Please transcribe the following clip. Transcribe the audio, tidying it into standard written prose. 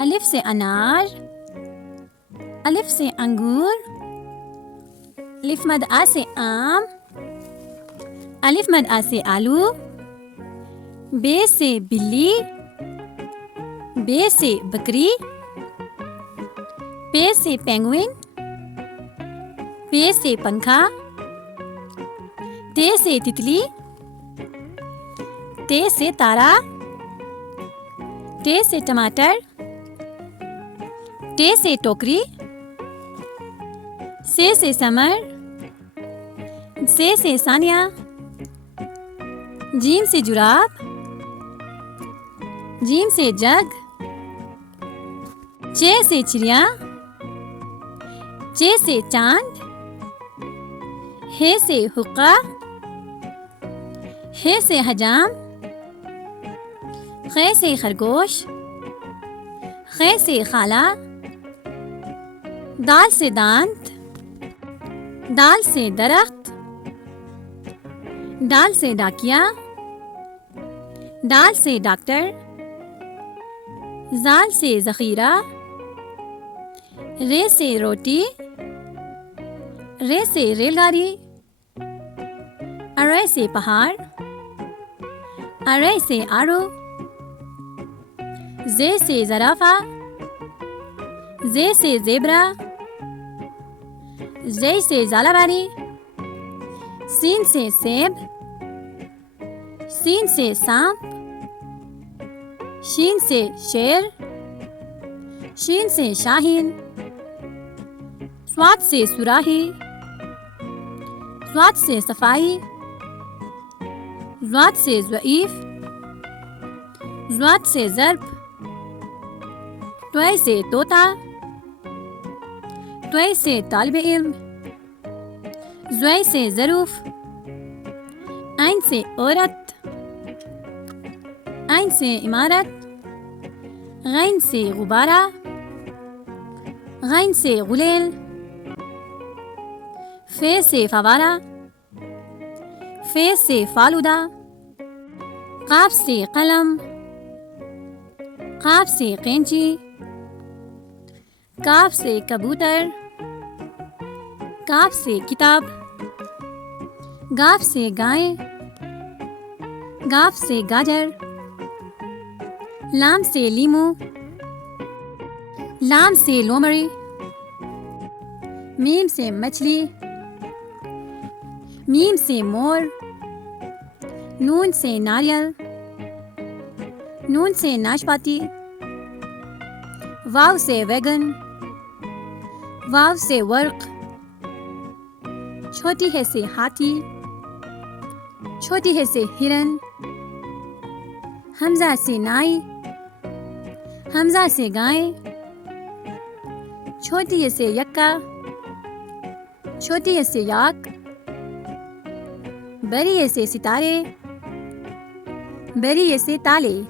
الف سے انار، الف سے انگور، الف مد آ سے آم، الف مد آ سے آلو، بے سے بلی، بے سے بکری، پے سے پینگوئن، پے سے پنکھا، تے سے تتلی، تے سے تارا، ٹے سے ٹماٹر، ٹے سے ٹوکری، سے سمر، سے ثانیہ، جیم سے جراب، جیم سے جگ، چے سے چڑیا، چے سے چاند، ہے سے حقہ، ہے سے حجام، خے سے خرگوش، خے سے خالہ، دال سے دانت، دال سے درخت، ڈال سے ڈاکیا، ڈال سے ڈاکٹر، زال سے ذخیرہ، رے سے روٹی، رے سے ریل گاڑی، ارے سے پہاڑ، ارے سے آڑو، زے سے زرافہ، زے سے زیبرا، زے سے زالاباری، سین سے سیب، سین سے سانپ، شین سے شیر، شین سے شاہین، صاد سے صراحی، صاد سے صفائی، ضاد سے ضعیف، ضاد سے ضرب، طوے سے طوطا، طوے سے طالب علم، زوے سے ظروف، عین سے عورت، عین سے عمارت، غین سے غبارہ، غین سے غلیل، فے سے فوارہ، فے سے فالودہ، قاف سے قلم، قاف سے قینچی، کاف سے کبوتر، کاف سے کتاب، گاف سے گائے، گاف سے گاجر، لام سے لیمو، لام سے لومڑی، میم سے مچھلی، میم سے مور، نون سے ناریل، نون سے ناشپاتی، واو سے ویگن، واو سے ورق، چھوٹی ہے سے ہاتھی، چھوٹی ہے سے ہرن، حمزہ سے نائی، حمزہ سے گائے، چھوٹی ہے سے یکا، چھوٹی ہے سے یاک، بری ہے سے ستارے، بری ہے سے تالے۔